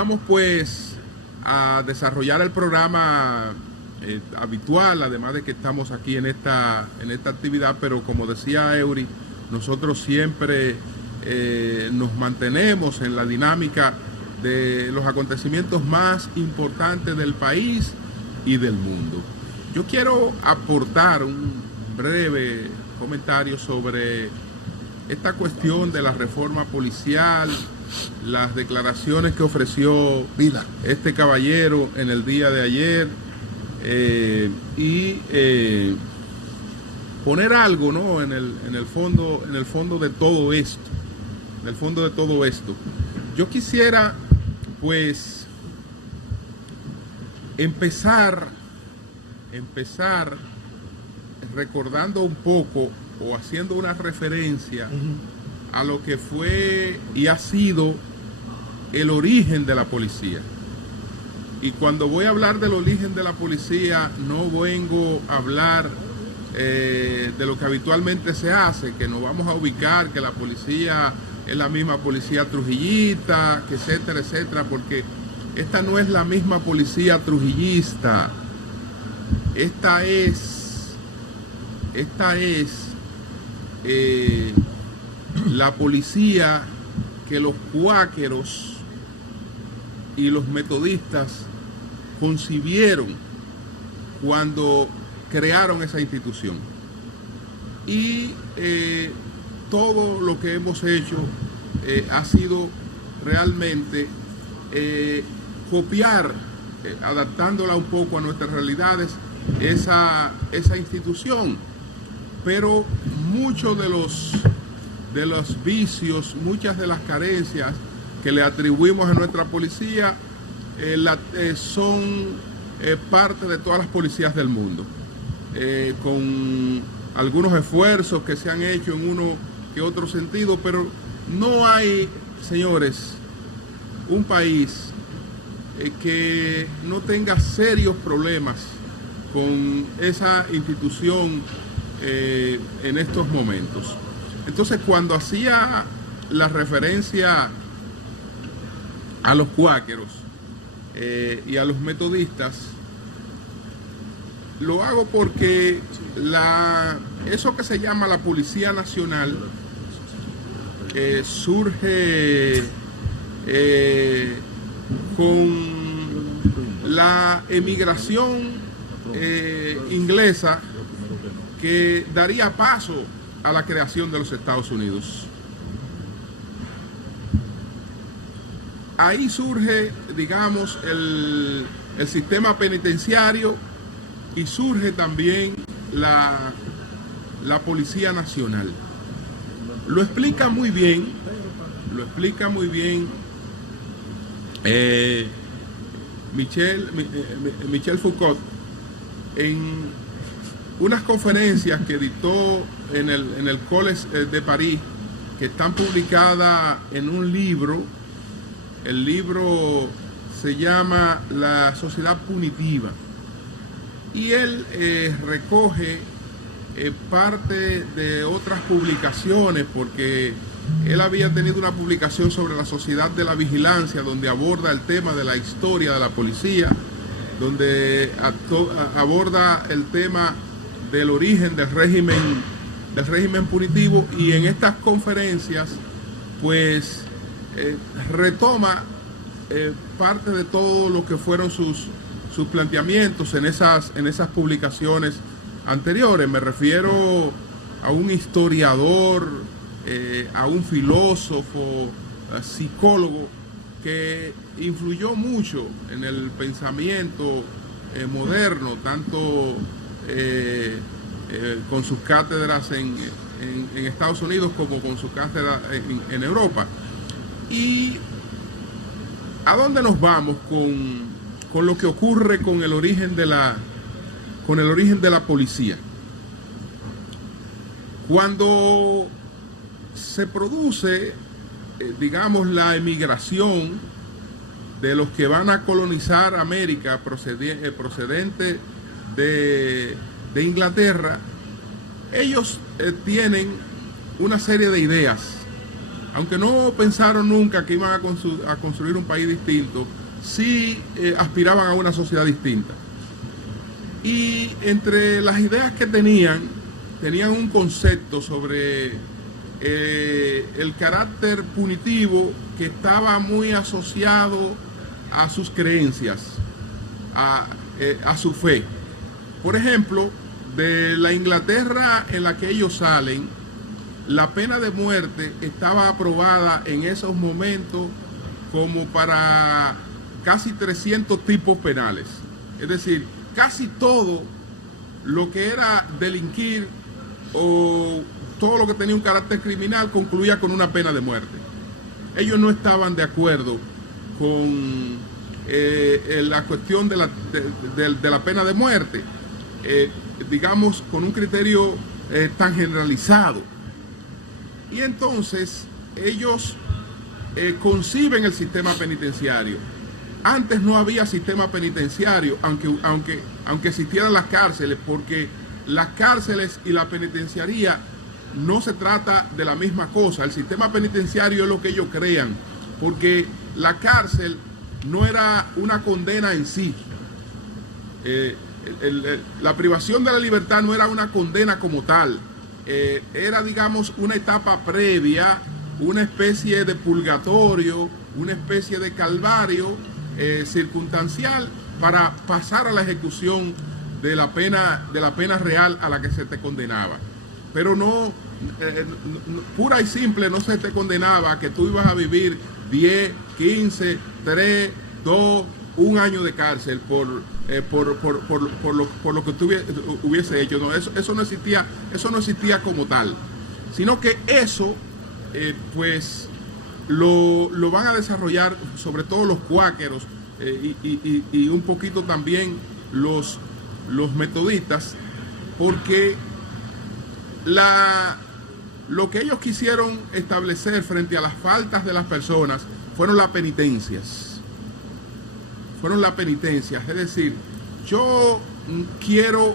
Vamos pues a desarrollar el programa habitual, además de que estamos aquí en esta actividad, pero como decía Eury, nosotros siempre nos mantenemos en la dinámica de los acontecimientos más importantes del país y del mundo. Yo quiero aportar un breve comentario sobre esta cuestión de la reforma policial, las declaraciones que ofreció este caballero en el día de ayer, y poner algo, ¿no?, en el fondo de todo esto, Yo quisiera pues empezar recordando un poco o haciendo una referencia a lo que fue y ha sido el origen de la policía. Y cuando voy a hablar del origen de la policía, no vengo a hablar de lo que habitualmente se hace, que nos vamos a ubicar, que la policía es la misma policía trujillista, que etcétera, etcétera, porque esta no es la misma policía trujillista. Esta es la policía que los cuáqueros y los metodistas concibieron cuando crearon esa institución. Y todo lo que hemos hecho ha sido realmente copiar, adaptándola un poco a nuestras realidades, esa institución. Pero muchos de los vicios, muchas de las carencias que le atribuimos a nuestra policía son parte de todas las policías del mundo, con algunos esfuerzos que se han hecho en uno que otro sentido, pero no hay, señores, un país que no tenga serios problemas con esa institución en estos momentos. Entonces, cuando hacía la referencia a los cuáqueros y a los metodistas, lo hago porque eso que se llama la Policía Nacional surge con la emigración inglesa, que daría paso a la creación de los Estados Unidos. Ahí surge, digamos, el sistema penitenciario, y surge también la Policía Nacional. Lo explica muy bien Michel Foucault en unas conferencias que dictó en el Collège de París, que están publicadas en un libro. El libro se llama La Sociedad Punitiva, y él recoge parte de otras publicaciones, porque él había tenido una publicación sobre la sociedad de la vigilancia, donde aborda el tema de la historia de la policía, donde aborda el tema del origen del régimen punitivo, y en estas conferencias pues retoma parte de todo lo que fueron sus planteamientos en esas publicaciones anteriores. Me refiero a un historiador, a un filósofo, psicólogo, que influyó mucho en el pensamiento moderno, tanto con sus cátedras en Estados Unidos como con sus cátedras en Europa. ¿Y a dónde nos vamos con lo que ocurre con el origen de la policía? Cuando se produce, digamos, la emigración de los que van a colonizar América procedente de Inglaterra, ellos tienen una serie de ideas aunque no pensaron nunca que iban a construir un país distinto, sí aspiraban a una sociedad distinta. Y entre las ideas que tenían un concepto sobre el carácter punitivo que estaba muy asociado a sus creencias, a su fe. Por ejemplo, de la Inglaterra en la que ellos salen, la pena de muerte estaba aprobada en esos momentos como para casi 300 tipos penales. Es decir, casi todo lo que era delinquir o todo lo que tenía un carácter criminal concluía con una pena de muerte. Ellos no estaban de acuerdo con la cuestión de la pena de muerte, digamos, con un criterio tan generalizado. Y entonces ellos conciben el sistema penitenciario. Antes no había sistema penitenciario, aunque existieran las cárceles, porque las cárceles y la penitenciaría no se trata de la misma cosa. El sistema penitenciario es lo que ellos crean, porque la cárcel no era una condena en sí. La privación de la libertad no era una condena como tal. Era, digamos, una etapa previa, una especie de purgatorio, una especie de calvario circunstancial para pasar a la ejecución de la pena real a la que se te condenaba. Pero no, pura y simple, no se te condenaba que tú ibas a vivir 10, 15, 3, 2, 1 año de cárcel por lo que tú hubiese hecho. No, eso no existía como tal, sino que eso pues lo van a desarrollar sobre todo los cuáqueros y un poquito también los metodistas, porque lo que ellos quisieron establecer frente a las faltas de las personas fueron las penitencias. Es decir, yo quiero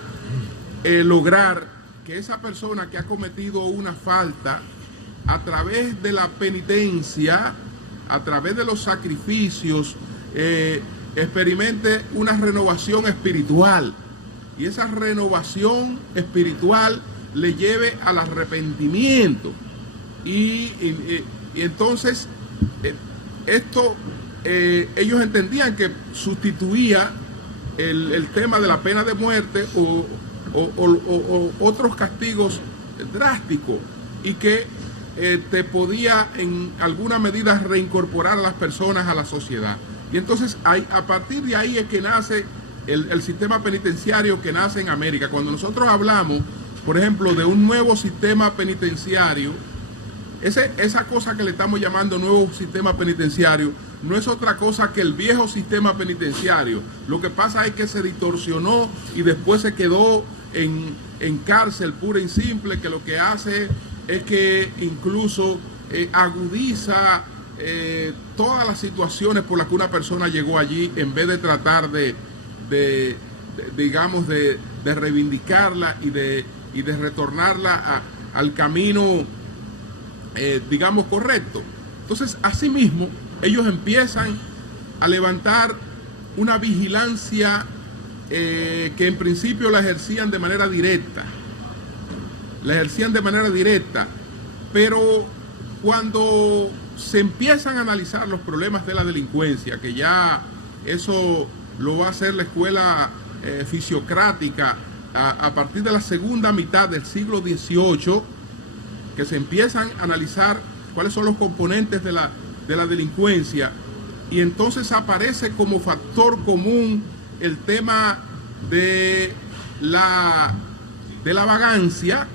lograr que esa persona que ha cometido una falta, a través de la penitencia, a través de los sacrificios, experimente una renovación espiritual. Y esa renovación espiritual le lleve al arrepentimiento. Y entonces, esto ellos entendían que sustituía el tema de la pena de muerte o otros castigos drásticos, y que te podía en alguna medida reincorporar a las personas a la sociedad. Y entonces a partir de ahí es que nace el sistema penitenciario que nace en América. Cuando nosotros hablamos, por ejemplo, de un nuevo sistema penitenciario, esa cosa que le estamos llamando nuevo sistema penitenciario no es otra cosa que el viejo sistema penitenciario. Lo que pasa es que se distorsionó y después se quedó en cárcel pura y simple, que lo que hace es que incluso agudiza todas las situaciones por las que una persona llegó allí, en vez de tratar digamos, de reivindicarla y de retornarla al camino, digamos, correcto. Entonces, asimismo, ellos empiezan a levantar una vigilancia que en principio la ejercían de manera directa. Pero cuando se empiezan a analizar los problemas de la delincuencia, que ya eso lo va a hacer la escuela fisiocrática a partir de la segunda mitad del siglo XVIII, que se empiezan a analizar cuáles son los componentes de la delincuencia, y entonces aparece como factor común el tema de la vagancia.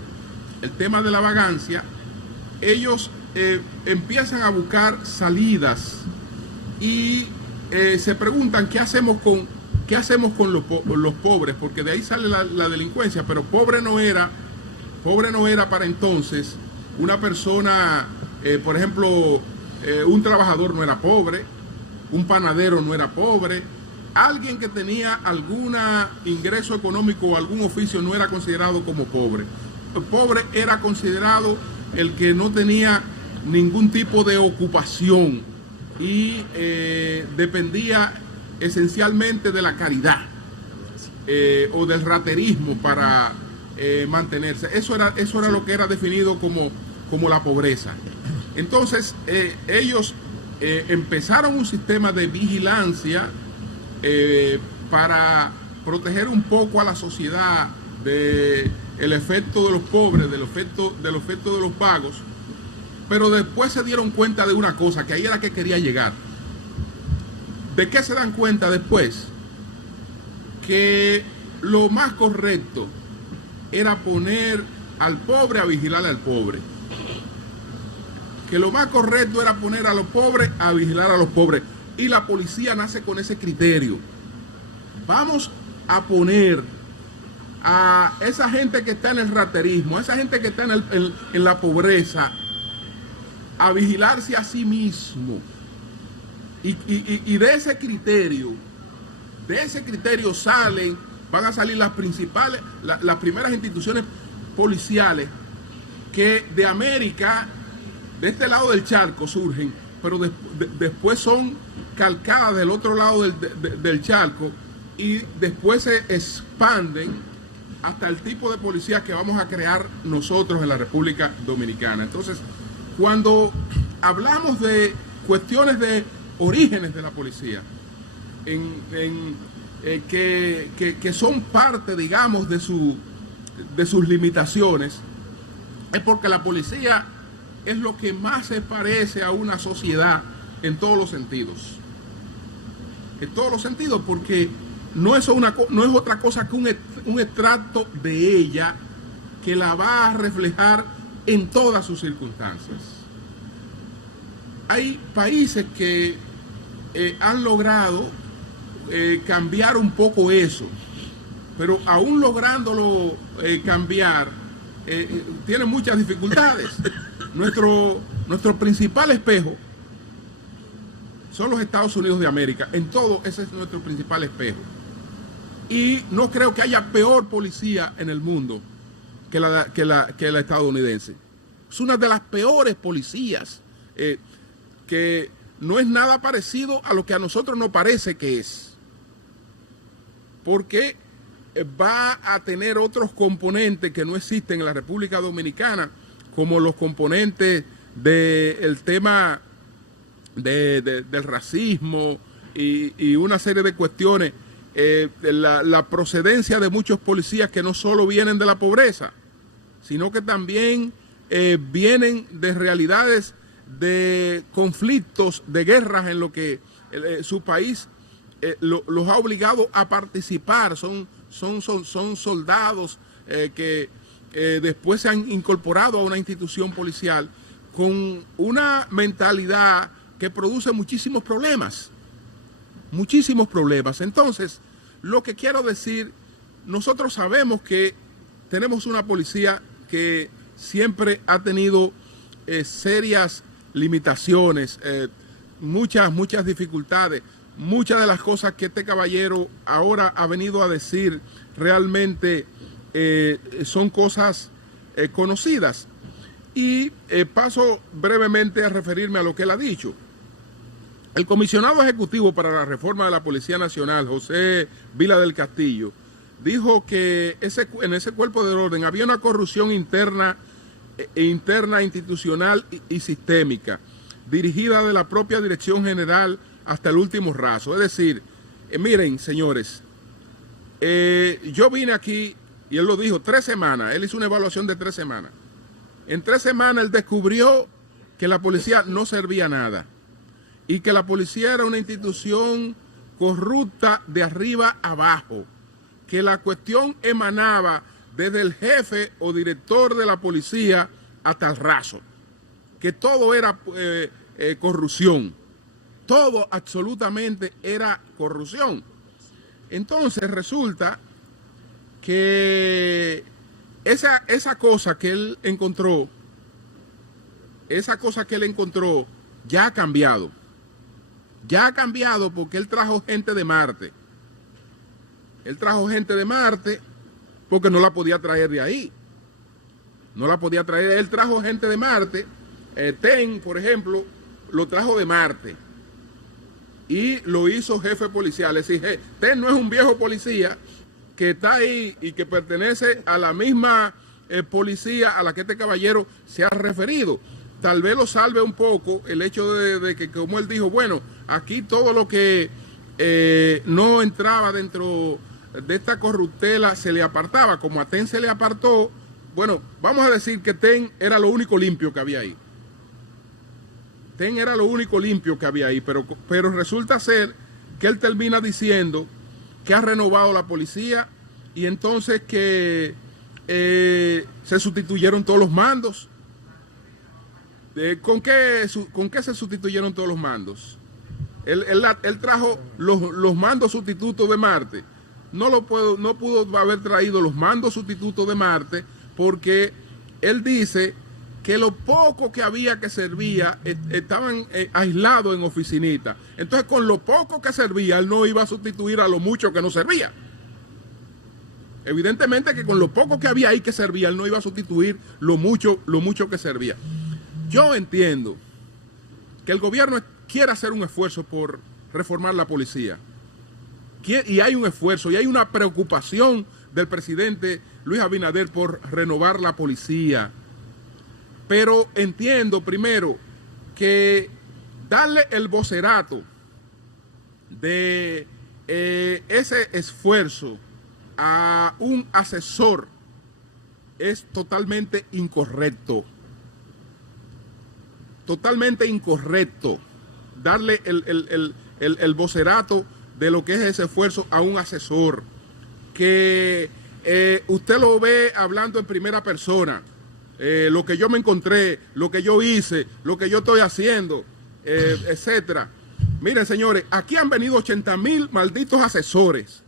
Ellos empiezan a buscar salidas y se preguntan qué hacemos con los pobres, porque de ahí sale la delincuencia. Pero pobre no era para entonces una persona, por ejemplo, un trabajador no era pobre, un panadero no era pobre, alguien que tenía algún ingreso económico o algún oficio no era considerado como pobre. Pobre era considerado el que no tenía ningún tipo de ocupación y dependía esencialmente de la caridad o del raterismo para mantenerse. Eso era lo que era definido como la pobreza. Entonces ellos empezaron un sistema de vigilancia para proteger un poco a la sociedad del efecto de los pobres, del efecto de los vagos, pero después se dieron cuenta de una cosa, que ahí era que quería llegar. ¿De qué se dan cuenta después? Que lo más correcto era poner al pobre a vigilar al pobre. Que lo más correcto era poner a los pobres a vigilar a los pobres. Y la policía nace con ese criterio. Vamos a poner a esa gente que está en el raterismo, a esa gente que está en la pobreza, a vigilarse a sí mismo. Y de ese criterio van a salir las primeras instituciones policiales que de América, de este lado del charco, surgen, pero después son calcadas del otro lado del charco y después se expanden hasta el tipo de policía que vamos a crear nosotros en la República Dominicana. Entonces, cuando hablamos de cuestiones de orígenes de la policía, que son parte, digamos, de sus limitaciones, es porque la policía es lo que más se parece a una sociedad en todos los sentidos. En todos los sentidos, porque no es otra cosa que un extracto de ella que la va a reflejar en todas sus circunstancias. Hay países que han logrado cambiar un poco eso, pero aún lográndolo cambiar, tienen muchas dificultades. Nuestro principal espejo son los Estados Unidos de América. En todo, ese es nuestro principal espejo. Y no creo que haya peor policía en el mundo que la estadounidense. Es una de las peores policías, que no es nada parecido a lo que a nosotros nos parece que es. Porque va a tener otros componentes que no existen en la República Dominicana, como los componentes del tema del racismo y una serie de cuestiones. La procedencia de muchos policías que no solo vienen de la pobreza, sino que también vienen de realidades de conflictos, de guerras en lo que su país los ha obligado a participar. Son soldados que después se han incorporado a una institución policial con una mentalidad que produce muchísimos problemas. Entonces, lo que quiero decir, nosotros sabemos que tenemos una policía que siempre ha tenido serias limitaciones, muchas dificultades. Muchas de las cosas que este caballero ahora ha venido a decir realmente son cosas conocidas. Y paso brevemente a referirme a lo que él ha dicho. El comisionado ejecutivo para la reforma de la Policía Nacional, José Vila del Castillo, dijo que en ese cuerpo de orden había una corrupción interna, institucional y sistémica, dirigida de la propia Dirección General hasta el último raso. Es decir, miren, señores, yo vine aquí, y él lo dijo, 3 semanas, él hizo una evaluación de 3 semanas. En 3 semanas él descubrió que la policía no servía a nada y que la policía era una institución corrupta de arriba abajo, que la cuestión emanaba desde el jefe o director de la policía hasta el raso, que todo era corrupción, todo absolutamente era corrupción. Entonces resulta que esa cosa que él encontró, ya ha cambiado. Ya ha cambiado porque él trajo gente de Marte. Él trajo gente de Marte porque no la podía traer de ahí. No la podía traer. Él trajo gente de Marte TEN, por ejemplo, lo trajo de Marte y lo hizo jefe policial. Es decir, TEN no es un viejo policía que está ahí y que pertenece a la misma policía a la que este caballero se ha referido. Tal vez lo salve un poco el hecho de que, como él dijo, bueno, aquí todo lo que no entraba dentro de esta corruptela se le apartaba. Como a TEN se le apartó, bueno, vamos a decir que TEN era lo único limpio que había ahí. TEN era lo único limpio que había ahí, pero resulta ser que él termina diciendo que ha renovado la policía y entonces que se sustituyeron todos los mandos. ¿Con qué se sustituyeron todos los mandos? Él trajo los mandos sustitutos de Marte. No pudo haber traído los mandos sustitutos de Marte porque él dice que lo poco que había que servía estaban aislados en oficinitas. Entonces, con lo poco que servía, él no iba a sustituir a lo mucho que no servía. Evidentemente que con lo poco que había ahí que servía, él no iba a sustituir lo mucho que servía. Yo entiendo que el gobierno quiere hacer un esfuerzo por reformar la policía. Y hay un esfuerzo y hay una preocupación del presidente Luis Abinader por renovar la policía. Pero entiendo primero que darle el vocerato de ese esfuerzo a un asesor es totalmente incorrecto. Totalmente incorrecto darle el vocerato de lo que es ese esfuerzo a un asesor que usted lo ve hablando en primera persona. Lo que yo me encontré, lo que yo hice, lo que yo estoy haciendo, etcétera. Miren, señores, aquí han venido 80,000 malditos asesores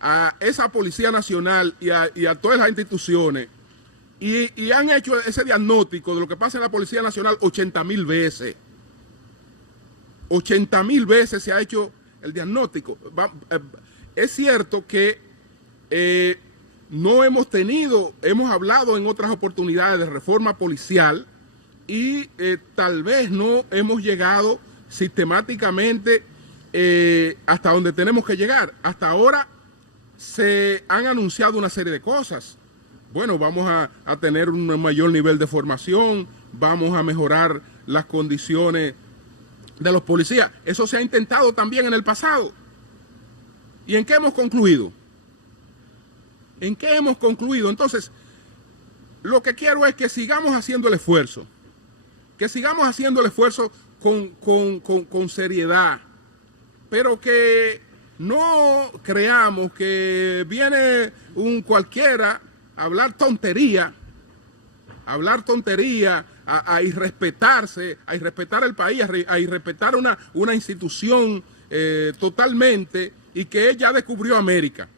a esa Policía Nacional y a todas las instituciones y han hecho ese diagnóstico de lo que pasa en la Policía Nacional 80,000 veces. 80,000 veces se ha hecho el diagnóstico. Es cierto que hemos hablado en otras oportunidades de reforma policial y tal vez no hemos llegado sistemáticamente hasta donde tenemos que llegar. Hasta ahora se han anunciado una serie de cosas. Bueno, vamos a tener un mayor nivel de formación, vamos a mejorar las condiciones de los policías. Eso se ha intentado también en el pasado. ¿Y en qué hemos concluido? ¿En qué hemos concluido? Entonces, lo que quiero es que sigamos haciendo el esfuerzo. Que sigamos haciendo el esfuerzo con seriedad. Pero que no creamos que viene un cualquiera a hablar tontería, a irrespetarse, a irrespetar el país, a irrespetar una institución totalmente, y que ella descubrió América.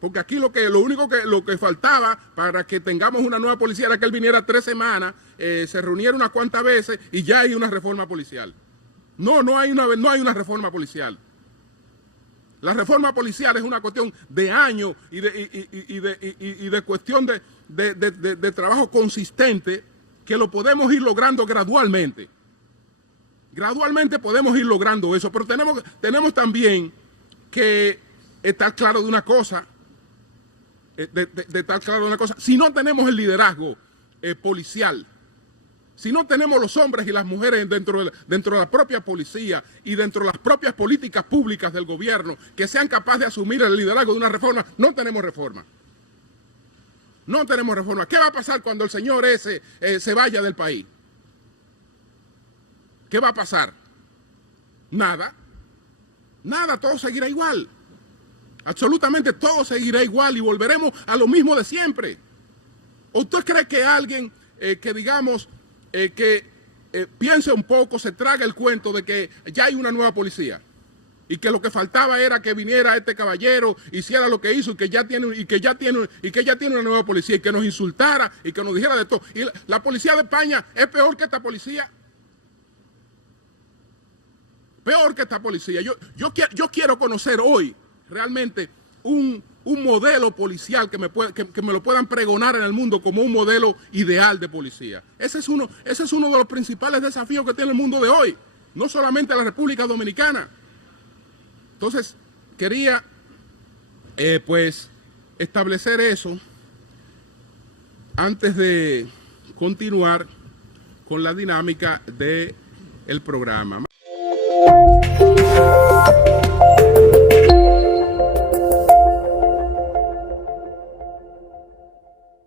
Porque aquí lo que faltaba para que tengamos una nueva policía era que él viniera 3 semanas, se reuniera unas cuantas veces y ya hay una reforma policial. No hay una reforma policial. La reforma policial es una cuestión de años y de cuestión de trabajo consistente que lo podemos ir logrando gradualmente. Gradualmente podemos ir logrando eso, pero tenemos también que estar claro de una cosa. Estar claro de una cosa. Si no tenemos el liderazgo policial, si no tenemos los hombres y las mujeres dentro de la propia policía y dentro de las propias políticas públicas del gobierno que sean capaces de asumir el liderazgo de una reforma, no tenemos reforma. No tenemos reforma. ¿Qué va a pasar cuando el señor ese se vaya del país? ¿Qué va a pasar? Nada. Nada, todo seguirá igual. Absolutamente todo seguirá igual y volveremos a lo mismo de siempre. ¿O usted cree que alguien que digamos piense un poco, se traga el cuento de que ya hay una nueva policía y que lo que faltaba era que viniera este caballero, hiciera lo que hizo y que ya tiene una nueva policía y que nos insultara y que nos dijera de todo? Y la policía de España es peor que esta policía. Peor que esta policía. Yo quiero conocer hoy realmente un un modelo policial que me lo puedan pregonar en el mundo como un modelo ideal de policía. Ese es uno de los principales desafíos que tiene el mundo de hoy, no solamente la República Dominicana. Entonces, quería pues establecer eso antes de continuar con la dinámica del programa.